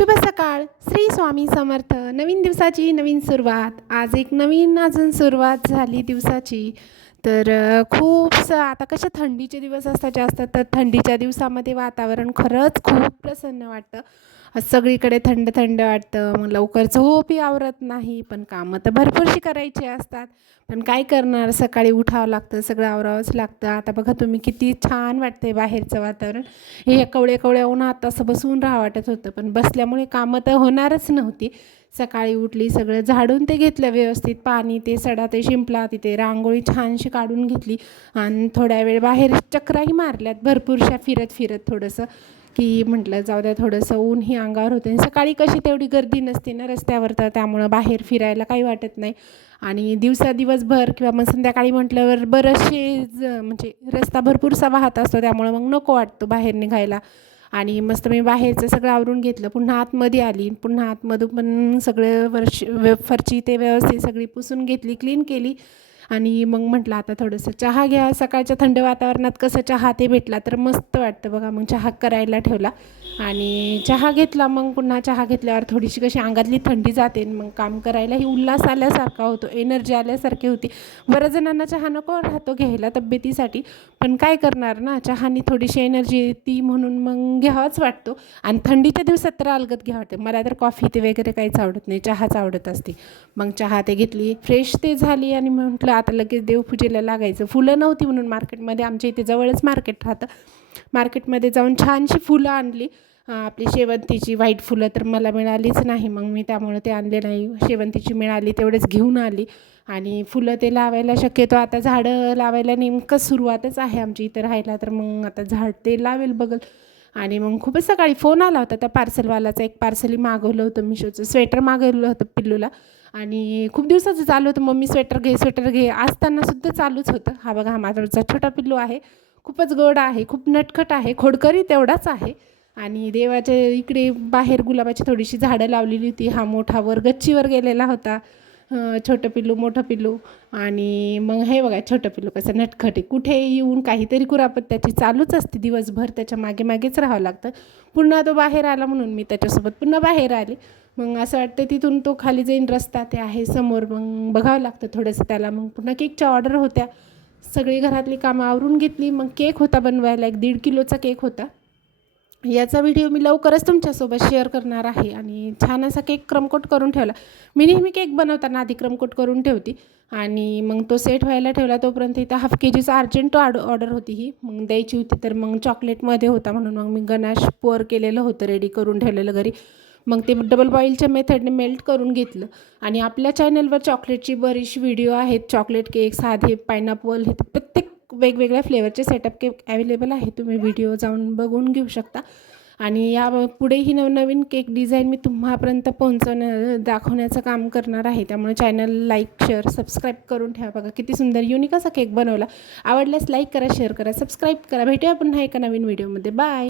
शुभ सकाळ श्री स्वामी समर्थ. नवीन दिवसाची नवीन सुरुवात. आज एक नवीन अजून सुरुवात झाली दिवसाची. तर खूप स आता कशा थंडीचे दिवस असतात जास्त तर थंडीच्या दिवसामध्ये वातावरण खरंच खूप प्रसन्न वाटतं. सगळीकडे थंड थंड वाटतं. मग लवकर झोपही आवरत नाही पण कामं तर भरपूरशी करायची असतात. पण काय करणार? सकाळी उठावं लागतं सगळं आवरावंच लागतं. आता बघा तुम्ही किती छान वाटते बाहेरचं वातावरण. हे कवळे कवळे उन्हात असं बसून राहा वाटत होतं. पण बसल्यामुळे कामं तर होणारच नव्हती. सकाळी उठली सगळं झाडून ते घेतलं व्यवस्थित. पाणी ते सडा ते शिंपला तिथे रांगोळी छानशी काढून घेतली. आणि थोड्या वेळ बाहेर चक्राही मारल्यात भरपूरशा फिरत फिरत थोडंसं. की म्हटलं जाऊ द्या थोडंसं ऊनही अंगावर होते. आणि सकाळी कशी तेवढी गर्दी नसते ना रस्त्यावर तर त्यामुळं बाहेर फिरायला काही वाटत नाही. आणि दिवसा दिवसभर किंवा मग संध्याकाळी म्हटल्यावर बरेचसे ज म्हणजे रस्ता भरपूरसा वाहत असतो त्यामुळं मग नको वाटतो बाहेर निघायला. आणि मस्त मी बाहेरचं सगळं आवरून घेतलं. पुन्हा आतमध्ये आली. पुन्हा आतमधून पण सगळं वर्ष फरची ते व्यवस्थित सगळी पुसून घेतली क्लीन केली. आणि मग म्हटलं आता थोडंसं चहा घ्या सकाळच्या थंड वातावरणात कसं चहा ते भेटला तर मस्त वाटतं बघा. मग चहा करायला ठेवला आणि चहा घेतला. मग पुन्हा चहा घेतल्यावर थोडीशी कशी अंगातली थंडी जाते मग काम करायलाही उल्हास आल्यासारखा होतो एनर्जी आल्यासारखी होती. बऱ्याच जणांना चहा नको राहतो घ्यायला तब्येतीसाठी पण काय करणार ना चहानी थोडीशी एनर्जी येते म्हणून मग घ्यावाच वाटतो. आणि थंडीच्या दिवसात तर अलगत घ्या वाटतं. मला तर कॉफी ते वगैरे काहीच आवडत नाही चहाच आवडत असते. मग चहा ते घेतली फ्रेश ते झाली आणि म्हटलं आता लगेच देवपूजेला लागायचं. फुलं नव्हती म्हणून मार्केटमध्ये आमच्या इथे जवळच मार्केट राहतं. मार्केटमध्ये जाऊन छानशी फुलं आणली. आपली शेवंतीची व्हाईट फुलं तर मला मिळालीच नाही. मग मी त्यामुळे ते आणले नाही. शेवंतीची मिळाली तेवढेच घेऊन आली. आणि फुलं ते लावायला शक्यतो आता झाडं लावायला नेमकं सुरुवातच आहे आमची इथं राहायला. तर मग आता झाड ते लावेल बघल. आणि मग खूपच सकाळी फोन आला होता त्या पार्सलवालाचा एक पार्सलही मागवलं होतं मिशोचं स्वेटर मागवलं होतं पिल्लूला. आणि खूप दिवसाचं चालू होतं. मम्मी स्वेटर घे स्वेटर घे. असतानासुद्धा चालूच होतं. हा बघा हा माझा छोटा पिल्लू आहे. खूपच गोड आहे खूप नटखट आहे खोडकरी तेवढाच आहे. आणि देवाच्या इकडे बाहेर गुलाबाची थोडीशी झाडं लावलेली होती. हा मोठा वर गच्चीवर गेलेला होता. छोटं पिल्लू मोठं पिल्लू. आणि मग हे बघा छोटं पिल्लू कसं नटखट आहे. कुठे येऊन काहीतरी कुरापत त्याची चालूच असते दिवसभर. त्याच्यामागे मागेच राहावं लागतं. पुन्हा तो बाहेर आला म्हणून मी त्याच्यासोबत पुन्हा बाहेर आले. मग असं वाटतं तिथून तो खाली जाईन रस्ता ते आहे समोर. मग बघावं लागतं थोडंसं त्याला. मग पुन्हा केकच्या ऑर्डर होत्या. सगळी घरातली कामं आवरून घेतली. मग केक होता बनवायला. एक दीड किलोचा केक होता. याचा व्हिडिओ मी लवकरच तुमच्यासोबत शेअर करणार आहे. आणि छान असा केक क्रमकोट करून ठेवला. मी नेहमी केक बनवताना आधी क्रमकोट करून ठेवते. आणि मग तो सेट व्हायला ठेवला. तोपर्यंत इथं हाफ के जीचा अर्जंट ऑड ऑर्डर होती ही. मग द्यायची होती. तर मग चॉकलेटमध्ये होता म्हणून मग मी गणेश पोअर केलेलं होतं. रेडी करून ठेवलेलं घरी. मग ते डबल बॉईलच्या मेथडने मेल्ट करून घेतलं. आणि आपल्या चॅनलवर चॉकलेटची बरीचशी व्हिडिओ आहेत. चॉकलेट केक साधे पायनॅपल हे प्रत्येक वेगवेगळ्या फ्लेवरचे सेटअप केक अवेलेबल आहे. तुम्ही व्हिडिओ जाऊन बघून घेऊ शकता. आणि या पुढेही नवनवीन केक डिझाईन मी तुम्हापर्यंत पोहोचवण्या दाखवण्याचं काम करणार आहे. त्यामुळे चॅनल लाईक शेअर सबस्क्राईब करून ठेवा. बघा किती सुंदर युनिक असा केक बनवला. आवडल्यास लाईक करा शेअर करा सबस्क्राईब करा. भेटूया पुन्हा एका नवीन व्हिडिओमध्ये बाय